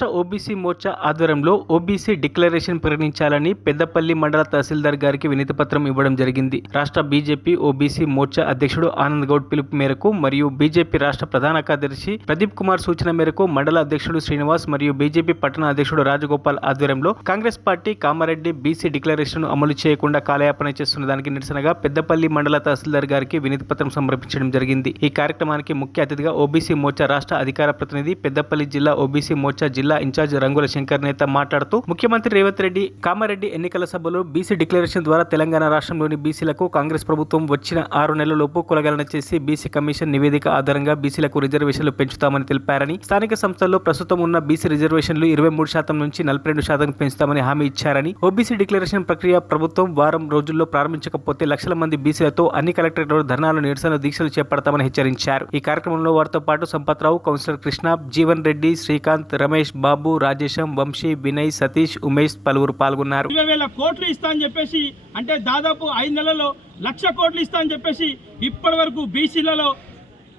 రాష్ట్ర ఓబీసీ మోర్చా ఆధ్వర్యంలో OBC declaration ప్రకటించాలని పెద్దపల్లి మండల తహసీల్దార్ గారికి వినతిపత్రం ఇవ్వడం జరిగింది. రాష్ట్ర బీజేపీ ఓబీసీ మోర్చా అధ్యక్షుడు ఆనంద్ గౌడ్ పిలుపు మేరకు మరియు బీజేపీ రాష్ట్ర ప్రధాన కార్యదర్శి ప్రదీప్ కుమార్ సూచన మేరకు మండల అధ్యక్షుడు శ్రీనివాస్ మరియు బీజేపీ పట్టణ అధ్యక్షుడు రాజగోపాల్ ఆధ్వర్యంలో Congress party Kamareddy BC declaration అమలు చేయకుండా కాలయాపన చేస్తున్న దానికి నిరసనగా పెద్దపల్లి మండల తహసీల్దార్ గారికి వినతిపత్రం సమర్పించడం జరిగింది. ఈ కార్యక్రమానికి ముఖ్య అతిథిగా ఓబీసీ మోర్చా రాష్ట్ర అధికార ప్రతినిధి పెద్దపల్లి జిల్లా ఓబీసీ మోర్చా జిల్లా ఇన్ఛార్జ్ రంగుల శంకర్ నేత మాట్లాడుతూ ముఖ్యమంత్రి రేవంత్ రెడ్డి కామారెడ్డి ఎన్నికల సభలో బీసీ డిక్లరేషన్ ద్వారా తెలంగాణ రాష్ట్రంలోని బీసీలకు కాంగ్రెస్ ప్రభుత్వం వచ్చిన 6 నెలలలోపు కులగణన చేసి బీసీ కమిషన్ నివేదిక ఆధారంగా బీసీలకు రిజర్వేషన్లు పెంచుతామని తెలిపారని, స్థానిక సంస్థల్లో ప్రస్తుతం ఉన్న బీసీ రిజర్వేషన్లు 23% నుంచి 42% పెంచుతామని హామీ ఇచ్చారని, ఓబీసీ డిక్లరేషన్ ప్రక్రియ ప్రభుత్వం వారం రోజుల్లో ప్రారంభించకపోతే లక్షల మంది బీసీలతో అన్ని కలెక్టరేట్లలో ధర్నాలు, నిరసన దీక్షలు చేపడతామని హెచ్చరించారు. ఈ కార్యక్రమంలో వారితో పాటు సంపత్రావు, కౌన్సిలర్ కృష్ణ, జీవన్ రెడ్డి, శ్రీకాంత్, రమేష్ బాబు, రాజేశం, వంశీ, వినయ్, సతీష్, ఉమేష్ పలువురు పాల్గొన్నారు. 20,000 కోట్లు ఇస్తా అని చెప్పేసి, అంటే దాదాపు 5 నెలల్లో 1,00,000 కోట్లు ఇస్తా అని చెప్పేసి ఇప్పటి వరకు బీసీలలో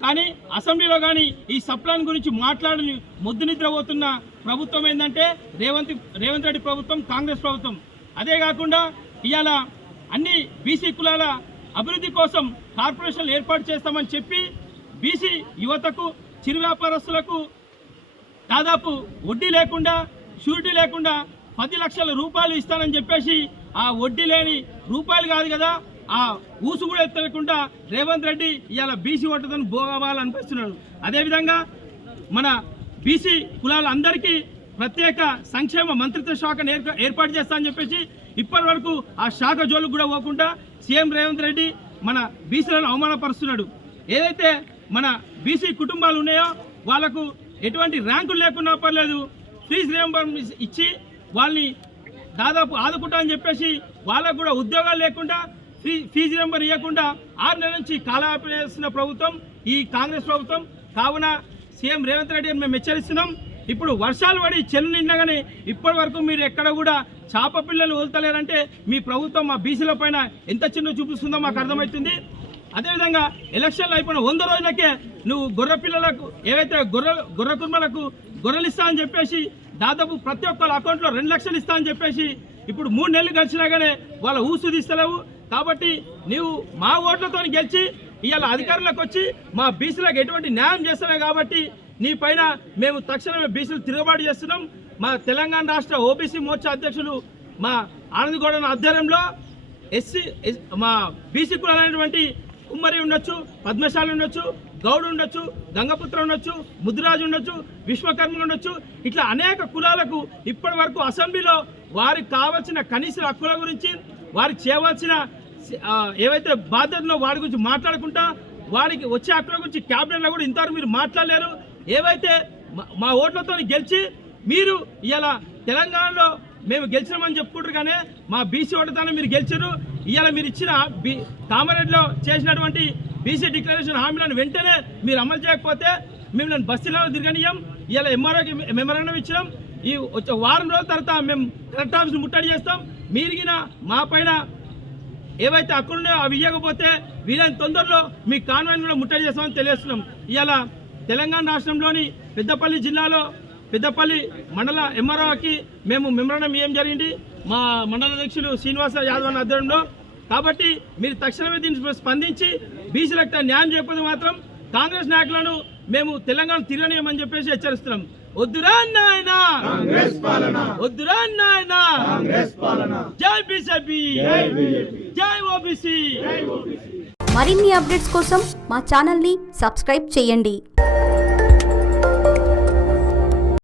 కానీ అసెంబ్లీలో కానీ ఈ సప్లాన్ గురించి మాట్లాడని ముద్దు నిద్రపోతున్న ప్రభుత్వం ఏంటంటే రేవంత్ రెడ్డి ప్రభుత్వం, కాంగ్రెస్ ప్రభుత్వం. అదే కాకుండా ఇవాళ అన్ని బీసీ కులాల అభివృద్ధి కోసం కార్పొరేషన్లు ఏర్పాటు చేస్తామని చెప్పి బీసీ యువతకు, చిరు వ్యాపారస్తులకు దాదాపు వడ్డీ లేకుండా, షూరిటీ లేకుండా 10 లక్షల రూపాయలు ఇస్తానని చెప్పేసి ఆ వడ్డీ లేని రూపాయలు కాదు కదా, ఆ ఊసు కూడా ఎత్తకుండా రేవంత్ రెడ్డి ఇవాళ బీసీ ఓటుతో భోగావాలనిపిస్తున్నాడు. అదేవిధంగా మన బీసీ కులాలందరికీ ప్రత్యేక సంక్షేమ మంత్రిత్వ శాఖను ఏర్పాటు చేస్తానని చెప్పేసి ఇప్పటి వరకు ఆ శాఖ జోలుకు కూడా పోకుండా సీఎం రేవంత్ రెడ్డి మన బీసీలను అవమానపరుస్తున్నాడు. ఏదైతే మన బీసీ కుటుంబాలు ఉన్నాయో వాళ్లకు ఎటువంటి ర్యాంకులు లేకున్నా పర్లేదు, ఫీజు రియంబర్స్మెంట్ ఇచ్చి వాళ్ళని దాదాపు ఆదుకుంటామని చెప్పేసి వాళ్ళకు కూడా ఉద్యోగాలు లేకుండా ఫీజు రియంబర్ ఇవ్వకుండా 6 నెలల నుంచి కాలయాపన చేస్తున్న ప్రభుత్వం ఈ కాంగ్రెస్ ప్రభుత్వం. కావున సీఎం రేవంత్ రెడ్డి మేము హెచ్చరిస్తున్నాం. ఇప్పుడు వర్షాలు పడి చెల్లు నిండగానే ఇప్పటి వరకు మీరు ఎక్కడ కూడా చాప పిల్లలు వదులుతలేరంటే మీ ప్రభుత్వం మా బీసీల పైన ఎంత చిన్న చూపిస్తుందో మాకు అర్థమవుతుంది. అదేవిధంగా ఎలక్షన్లు అయిపోయిన 100 రోజులకే నువ్వు గొర్రె పిల్లలకు ఏవైతే గొర్రె కుర్మలకు గొర్రెలు ఇస్తా అని చెప్పేసి దాదాపు ప్రతి ఒక్కరి అకౌంట్లో 2 లక్షలు ఇస్తా అని చెప్పేసి ఇప్పుడు 3 నెలలు గడిచినా కానీ వాళ్ళ ఊసు తీస్తలేవు. కాబట్టి నీవు మా ఓట్లతో గెలిచి ఇవాళ అధికారంలోకి వచ్చి మా బీసీలకు ఎటువంటి న్యాయం చేస్తున్నావు కాబట్టి నీ పైన మేము తక్షణమే బీసీలు తిరుగుబాటు చేస్తున్నాం. మా తెలంగాణ రాష్ట్ర ఓబీసీ మోర్చా అధ్యక్షులు మా ఆనంద్ గౌడ్ ఆధ్వర్యంలో మా బీసీ కులాలైనటువంటి కుమ్మరి ఉండొచ్చు, పద్మశాలి ఉండొచ్చు, గౌడ్ ఉండొచ్చు, గంగపుత్ర ఉండొచ్చు, ముద్దురాజు ఉండొచ్చు, విశ్వకర్మలు ఉండొచ్చు, ఇట్లా అనేక కులాలకు ఇప్పటి వరకు అసెంబ్లీలో వారికి కావాల్సిన కనీస హక్కుల గురించి, వారికి చేయవలసిన ఏవైతే బాధ్యతలో వారి గురించి మాట్లాడుకుంటా వారికి వచ్చే హక్కుల గురించి క్యాబినెట్లో కూడా ఇంతవరకు మీరు మాట్లాడలేరు. ఏవైతే మా ఓట్లతో గెలిచి మీరు ఇలా తెలంగాణలో మేము గెలిచినామని చెప్పుకుంటారు కానీ మా బీసీ ఓట్లతోనే మీరు గెలిచారు. ఇవాళ మీరు ఇచ్చిన కామారెడ్డిలో చేసినటువంటి బీసీ డిక్లరేషన్ హామీలను వెంటనే మీరు అమలు చేయకపోతే మిమ్మల్ని బస్తీలలో తిరగనీయం. ఇవాళ ఎంఆర్ఓకి మెమరాండం ఇచ్చినాం. ఈ వచ్చే వారం రోజుల తర్వాత మేము కలెక్టర్ ఆఫీస్ని ముట్టడి చేస్తాం. మీరిగిన మా పైన ఏవైతే హక్కులున్నాయో అవి ఇవ్వకపోతే వీలైన తొందరలో మీ కాన్వాయ్ని కూడా ముట్టడి చేస్తామని తెలియజేస్తున్నాం. ఇవాళ తెలంగాణ రాష్ట్రంలోని పెద్దపల్లి జిల్లాలో పెద్దపల్లి మండల ఎంఆర్ఓకి మేము మెమరాండం ఇవ్వడం జరిగింది మా మండల అధ్యక్షులు శ్రీనివాస యాదవ్ ఆధ్వర్యంలో. కాబట్టి మీరు తక్షణమే దీన్ని స్పందించి బీసీలకు న్యాయం చేయకపోతే మాత్రం కాంగ్రెస్ నాయకులను మేము తెలంగాణ తిరగనీయమని చెప్పేసి హెచ్చరిస్తున్నాం. వద్దురా నాయనా, వద్దురా నాయనా, జై బీజేపీ, జై ఓబీసీ. మరిన్ని అప్డేట్స్ కోసం మా ఛానల్ ని సబ్స్క్రైబ్ చేయండి.